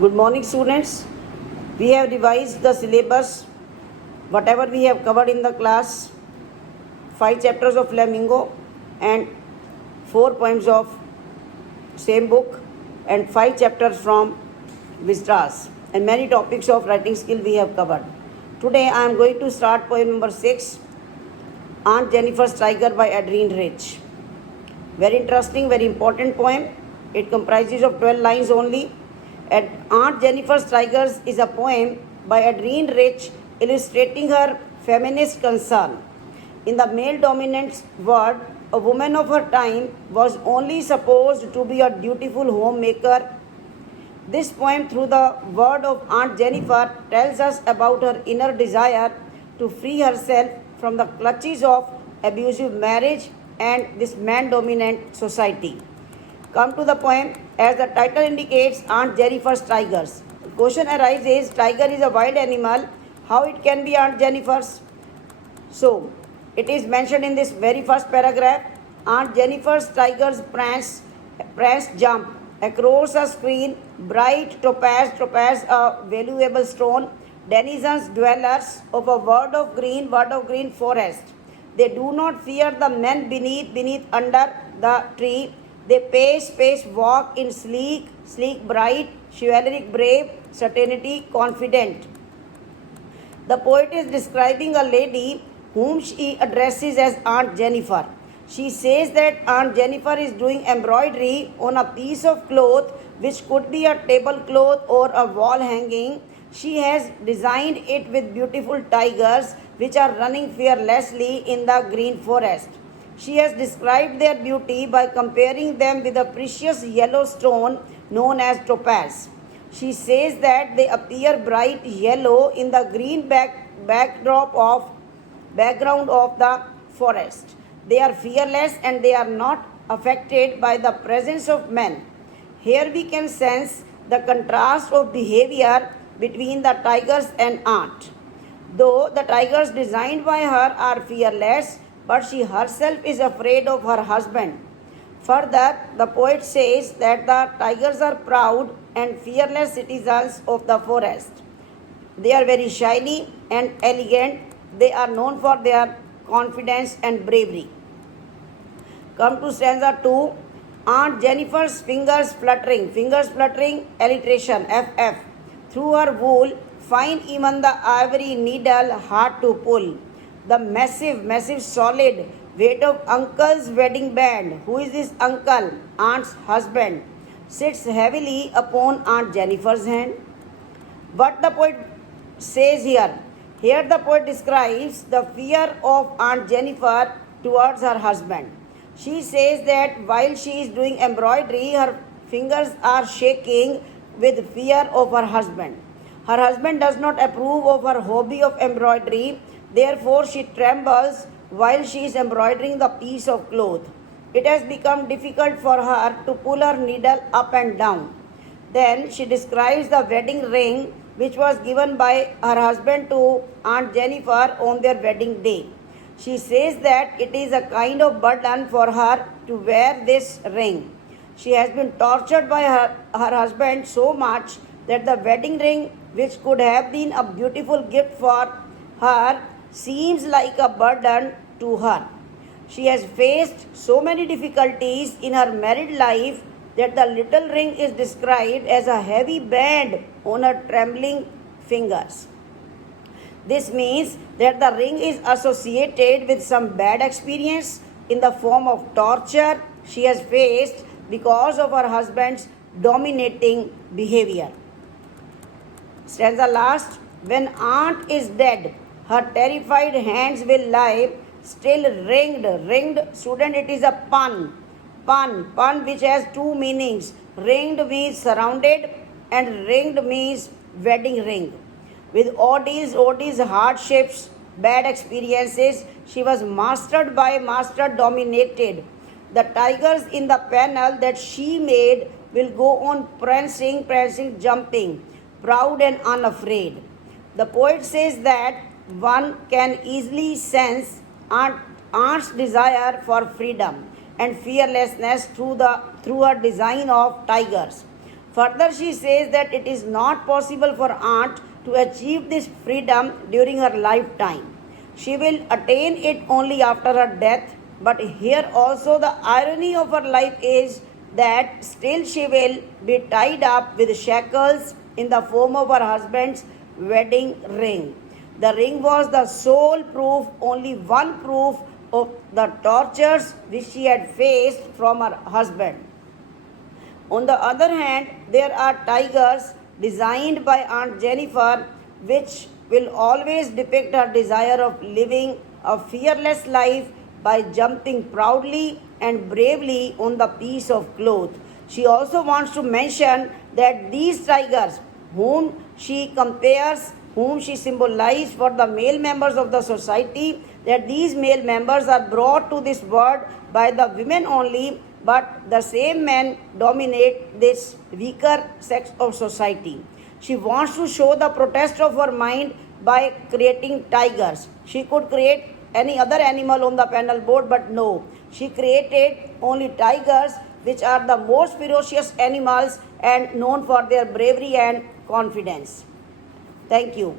Good morning, students. We have revised the syllabus, whatever we have covered in the class, 5 chapters of Flamingo and 4 poems of same book and 5 chapters from Vistas, and many topics of writing skill we have covered. Today I am going to start poem number 6, Aunt Jennifer's Tiger by Adrienne Rich. Very interesting, very important poem. It comprises of 12 lines only. Aunt Jennifer's Tigers is a poem by Adrienne Rich illustrating her feminist concern. In the male-dominant world, a woman of her time was only supposed to be a dutiful homemaker. This poem, through the word of Aunt Jennifer, tells us about her inner desire to free herself from the clutches of abusive marriage and this man-dominant society. Come to the poem. As the title indicates, Aunt Jennifer's Tigers. The question arises, tiger is a wild animal. How it can be Aunt Jennifer's? So, it is mentioned in this very first paragraph. Aunt Jennifer's tigers prance jump across a screen, bright topaz, a valuable stone, denizens, dwellers of a word of green forest. They do not fear the men beneath under the tree. They pace, walk in sleek, bright, chivalric, brave, certainty, confident. The poet is describing a lady whom she addresses as Aunt Jennifer. She says that Aunt Jennifer is doing embroidery on a piece of cloth which could be a tablecloth or a wall hanging. She has designed it with beautiful tigers which are running fearlessly in the green forest. She has described their beauty by comparing them with a precious yellow stone known as topaz. She says that they appear bright yellow in the green background of the forest. They are fearless and they are not affected by the presence of men. Here we can sense the contrast of behavior between the tigers and Aunt. Though the tigers designed by her are fearless, but she herself is afraid of her husband. Further, the poet says that the tigers are proud and fearless citizens of the forest. They are very shiny and elegant. They are known for their confidence and bravery. Come to stanza 2. Aunt Jennifer's fingers fluttering, alliteration, FF. Through her wool, fine even the ivory needle, hard to pull. The massive, solid weight of uncle's wedding band. Who is this uncle? Aunt's husband. Sits heavily upon Aunt Jennifer's hand. What the poet says here? Here the poet describes the fear of Aunt Jennifer towards her husband. She says that while she is doing embroidery, her fingers are shaking with fear of her husband. Her husband does not approve of her hobby of embroidery. Therefore, she trembles while she is embroidering the piece of cloth. It has become difficult for her to pull her needle up and down. Then she describes the wedding ring which was given by her husband to Aunt Jennifer on their wedding day. She says that it is a kind of burden for her to wear this ring. She has been tortured by her husband so much that the wedding ring, which could have been a beautiful gift for her, seems like a burden to her. She has faced so many difficulties in her married life that the little ring is described as a heavy band on her trembling fingers. This means that the ring is associated with some bad experience in the form of torture she has faced because of her husband's dominating behavior. Stanza last. When Aunt is dead, her terrified hands will lie still ringed. Student, it is a pun which has two meanings. Ringed means surrounded and ringed means wedding ring. With ordeals, hardships, bad experiences, she was master dominated. The tigers in the panel that she made will go on prancing, jumping, proud and unafraid. The poet says that one can easily sense Aunt's desire for freedom and fearlessness through her design of tigers. Further, she says that it is not possible for aunt to achieve this freedom during her lifetime. She will attain it only after her death. But here also the irony of her life is that still she will be tied up with shackles in the form of her husband's wedding ring. The ring was the sole proof, only one proof of the tortures which she had faced from her husband. On the other hand, there are tigers designed by Aunt Jennifer, which will always depict her desire of living a fearless life by jumping proudly and bravely on the piece of cloth. She also wants to mention that these tigers, whom she compares, whom she symbolizes for the male members of the society, that these male members are brought to this world by the women only, but the same men dominate this weaker sex of society. She wants to show the protest of her mind by creating tigers. She could create any other animal on the panel board, but no. She created only tigers, which are the most ferocious animals and known for their bravery and confidence. Thank you.